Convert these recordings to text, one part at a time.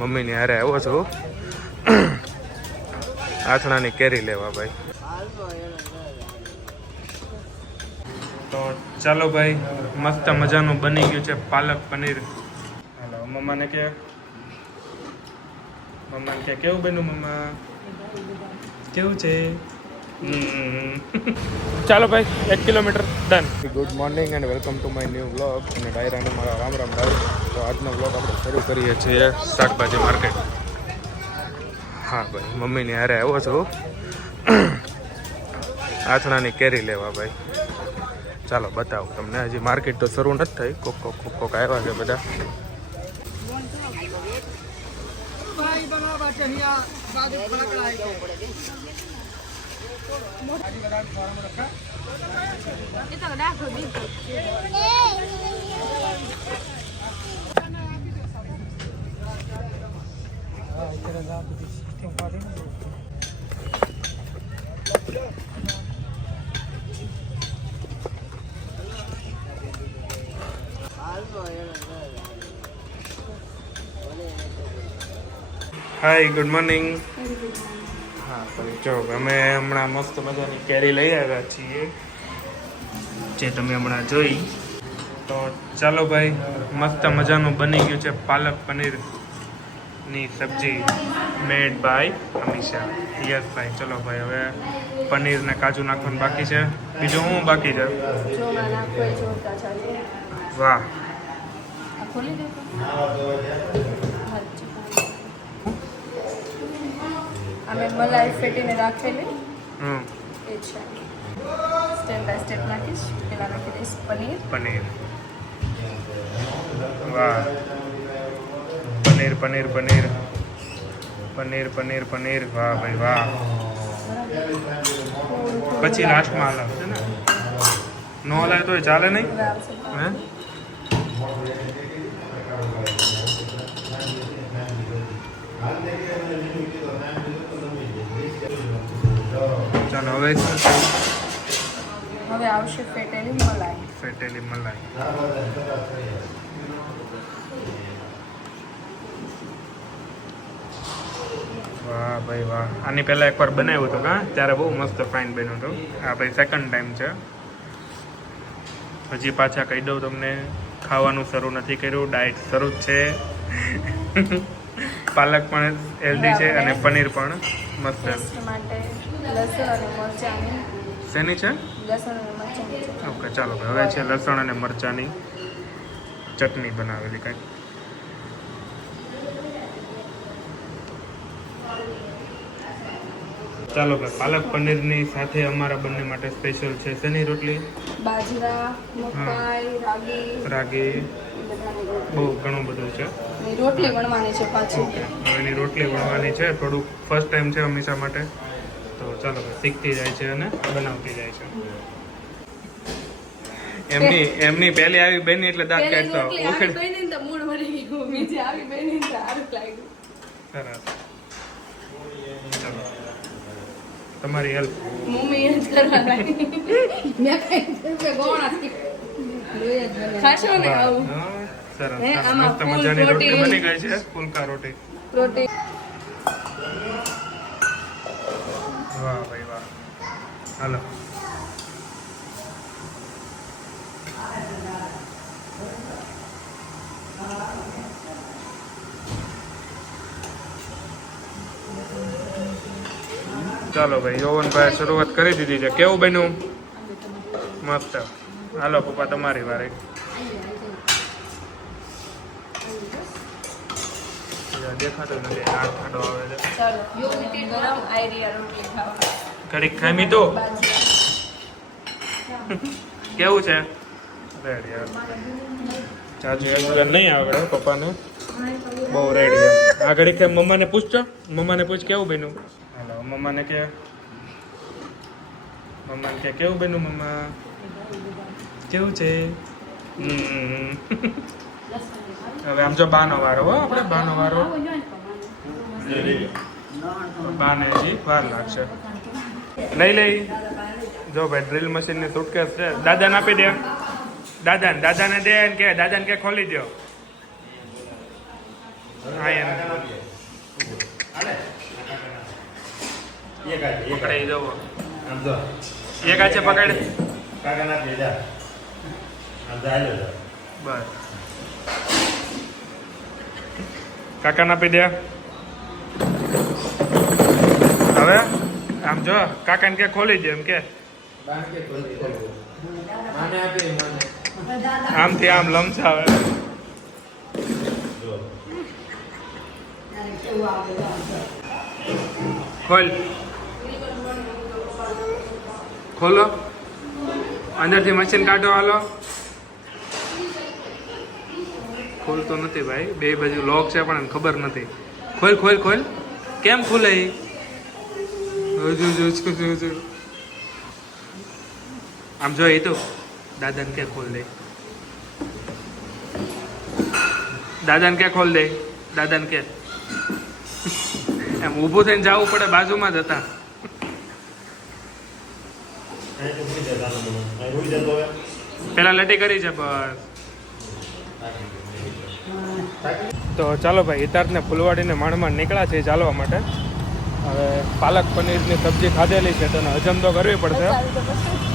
મમ્મીની હારે આવ્યો છું આથણાની કેરી લેવા ભાઈ. તો ચાલો ભાઈ, મસ્ત મજાનું બની ગયું છે પાલક પનીર. હાલો મમ્માને કે કેવું બન્યું મમ્મા, કેવું છે? ચાલો ભાઈ, 1 kilometre done. Good morning and welcome to my new vlog. અને ડાયરાને મારા રામ રામ ભાઈ. તો આજનો વ્લોગ આપણે શરૂ કરીએ છીએ શાકભાજી માર્કેટ. હા ભાઈ, મમ્મીની હારે આવ્યો છું આથણાની કેરી લેવા ભાઈ. ચાલો બતાવું તમને. હજી માર્કેટ તો શરૂ નથી થઈ, કોક આવ્યા છે બધા. હાય, ગુડ મોર્નિંગ. હા ભાઈ, જો અમે હમણાં મસ્ત મજાની કેરી લઈ આવ્યા છીએ, જે તમે હમણાં જોઈ. તો ચાલો ભાઈ, મસ્ત મજાનું બની ગયું છે પાલક પનીરની સબ્જી મેડ બાય અમીષા. યસ ભાઈ. ચલો ભાઈ, હવે પનીર ને કાજુ નાખવાનું બાકી છે. બીજું શું બાકી છે? વાહ, અમે મલાઈ ફેટીને રાખેલી એ છે. સ્ટેપ બાય સ્ટેપ નાખીશ. પેલા નાખી દઈશ પનીર. વાહ, પનીર પનીર પનીર પનીર પનીર પનીર. વાહ ભાઈ વાહ. પછી લાસ્ટમાં હલાવ છે ને, નો હલાય તોય ચાલે નહીં હે? ચાલો હવે આવશે ફેટેલી મલાઈ. વાહ ભાઈ વાહ. આની પહેલા એકવાર બનાવ્યું હતું હા, ત્યારે બહુ મસ્ત ફાઇન બન્યું હતું. આ ભાઈ સેકન્ડ ટાઈમ છે. હજી પાછા કહી દઉં તમને, ખાવાનું શરૂ નથી કર્યું, ડાયટ શરૂ જ છે. પાલક પણ હેલ્ધી છે અને પનીર પણ મસ્ત. માટે લસણ અને મરચાંની. શેની છે? લસણ અને મરચાંની. ઓકે ચાલો ભાઈ, હવે છે લસણ અને મરચાંની ચટણી બનાવેલી કંઈક. ચાલો ભાઈ, પાલક પનીરની સાથે અમારા બંને માટે સ્પેશિયલ છે શેની રોટલી? બાજરા, મકાઈ, રાગી, બહુ ઘણું બધું છે. રોટલી વણવાની છે પાછી. એની રોટલી વણવાની છે. થોડુંક ફર્સ્ટ ટાઈમ છે હંમેશા માટે. તો ચાલો ભાઈ, શીખતી જાય છે અને બનાવતી જાય છે. એમની પહેલી આવી બની એટલે દાંત કાઢતા તમારી હેલ્પ મમ્મી જ કરવાની. ખાશો ને આવું? સરસ, મસ્ત મજાની રોટલી બની ગઈ છે. ફુલકા રોટી. વાહ ભાઈ વાહ. હાલો ચાલો ભાઈ, યૌવનભાઈ શરૂઆત કરી દીધી છે. કેવું બન્યું? મસ્ત. હાલો પપ્પા, તમારી વારે. દેખાતો નથી, હાથ ઠંડો આવે છે. ઘડીક ખામી તો કેવું છે? રેડી યાર, ચાચુ નહીં આવડે પપ્પાને, બહુ રેડી. આ ઘડીક મમ્માને પૂછજો. મમ્માને પૂછ કેવું બન્યું. હાલો મમ્માને કે કેવું બન્યું મમ્મા, કેવું છે? હવે આમ જો બાનો વારો હો, આપણે બાનો વારો. બાને હજી વાર લાગશે. લઈ જો ભાઈ, ડ્રીલ મશીનની સુટકેસ છે. દાદાને આપી દે. દાદાને દે કે દાદાને કે ખોલી દો. હા એમ પકડાઈ દો એક આચે પકડ બસ કાકા ના પી દે હવે આમ જો કાકાને કે ખોલી દે એમ કે આમથી આમ લમસાવે ખોલ ખોલો અંદરથી મશીન કાઢો હાલો ખોલતો નથી ભાઈ બે બાજુ લોક છે પણ એને ખબર નથી ખોલ ખોલ ખોલ કેમ ખુલે આમ જો એ તો દાદાને કે ખોલ દે દાદાને કે ખોલ દે દાદાને કે એમ ઊભું થઈને જવું પડે બાજુમાં જ હતા પેલા લટી કરી છે બસ તો ચાલો ભાઈ હિતાર્થને ફૂલવાડીને માણમાં નીકળ્યા છે ચાલવા માટે હવે પાલક પનીરની સબ્જી ખાધેલી છે તો એને હજમ તો કરવી પડશે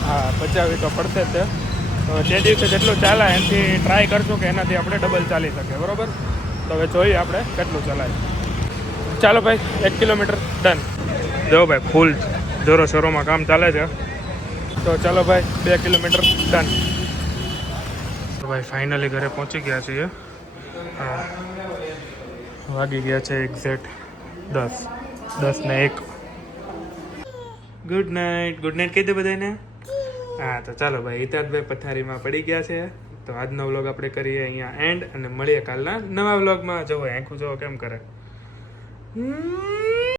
હા પચાવી તો પડશે જ તો જે દિવસે જેટલું ચાલે એનાથી ટ્રાય કરશું કે એનાથી આપણે ડબલ ચાલી શકીએ બરાબર તો હવે જોઈએ આપણે કેટલું ચલાય ચાલો ભાઈ 1 કિલોમીટર ડન જો ભાઈ ફૂલ જોરો શોરોમાં કામ ચાલે છે તો ચાલો ભાઈ 2 કિલોમીટર ડન તો ભાઈ ફાઇનલી ઘરે પહોંચી ગયા છીએ હા વાગી ગયા છે એક્ઝેક્ટ 10:01 ગુડ નાઇટ કહી દે બધાને હા તો ચાલો ભાઈ હિતાર્થભાઈ પથારીમાં પડી ગયા છે તો આજનો વ્લોગ આપણે કરીએ અહીંયા એન્ડ અને મળીએ કાલના નવા વ્લોગમાં જોવો આંખું જોવો કેમ કરે